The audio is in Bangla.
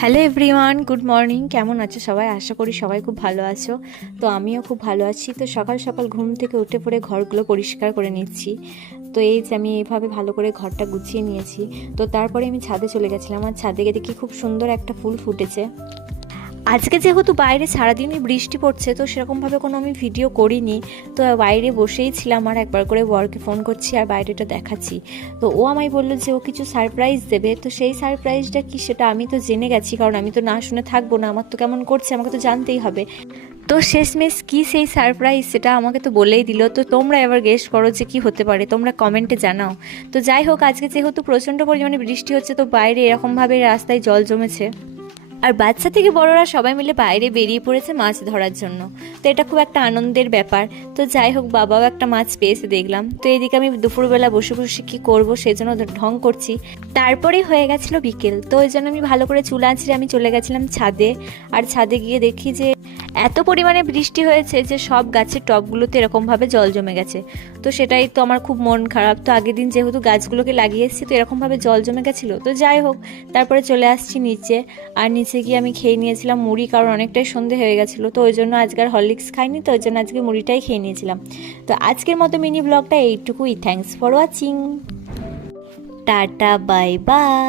Hello everyone, good morning. কেমন আছো সবাই? আশা করি সবাই খুব ভালো আছো। তো আমিও খুব ভালো আছি। তো সকাল সকাল ঘুম থেকে উঠে পড়ে ঘরগুলো পরিষ্কার করে নিচ্ছি। তো এই যে আমি এইভাবে ভালো করে ঘরটা গুছিয়ে নিয়েছি। তো তারপরে আমি ছাদে চলে গেছিলাম। আর ছাদে গিয়ে দেখি খুব সুন্দর একটা ফুল ফুটেছে। আজকে যেহেতু বাইরে সারাদিনই বৃষ্টি পড়ছে, তো সেরকমভাবে কোনো আমি ভিডিও করিনি। তো বাইরে বসেই ছিলাম আর একবার করে বরকে ফোন করছি আর বাইরেটা দেখাচ্ছি। তো ও আমায় বললো যে ও কিছু সারপ্রাইজ দেবে। তো সেই সারপ্রাইজটা কি সেটা আমি তো জেনে গেছি, কারণ আমি তো না শুনে থাকবো না। আমার তো কেমন করছে, আমাকে তো জানতেই হবে। তো শেষমেশ কি সেই সারপ্রাইজ সেটা আমাকে তো বলেই দিল। তো তোমরা এবার গেস করো যে কি হতে পারে, তোমরা কমেন্টে জানাও। তো যাই হোক, আজকে যেহেতু প্রচণ্ড পরিমাণে বৃষ্টি হচ্ছে, তো বাইরে এরকমভাবে রাস্তায় জল জমেছে। আর বাচ্চা থেকে বড়রা সবাই মিলে বাইরে বেরিয়ে পড়েছে মাছ ধরার জন্য। তো এটা খুব একটা আনন্দের ব্যাপার। তো যাই হোক, বাবাও একটা মাছ পেয়েছে দেখলাম। তো এদিকে আমি দুপুরবেলা বসে বসে কী করবো সেজন্য ঢং করছি। তারপরেই হয়ে গেছিলো বিকেল। তো ওই জন্য আমি ভালো করে চুল আঁচড়ে আমি চলে গেছিলাম ছাদে। আর ছাদে গিয়ে দেখি যে এত পরিমাণে বৃষ্টি হয়েছে যে সব গাছের টবগুলোতে এরকমভাবে জল জমে গেছে। তো সেটাই তো আমার খুব মন খারাপ। তো আগের দিন যেহেতু গাছগুলোকে লাগিয়ে এসেছি, তো এরকমভাবে জল জমে গেছিলো। তো যাই হোক, তারপরে চলে আসছি নিচে। আর নিচে গিয়ে আমি খেয়ে নিয়েছিলাম মুড়ি, কারণ অনেকটাই সন্ধে হয়ে গেছিলো। তো ওই জন্য আজকে আর হরলিক্স খাইনি, তো ওই জন্য আজকে মুড়িটাই খেয়ে নিয়েছিলাম। তো আজকের মতো মিনি ব্লগটা এইটুকুই। Thanks for watching. Tata, bye bye.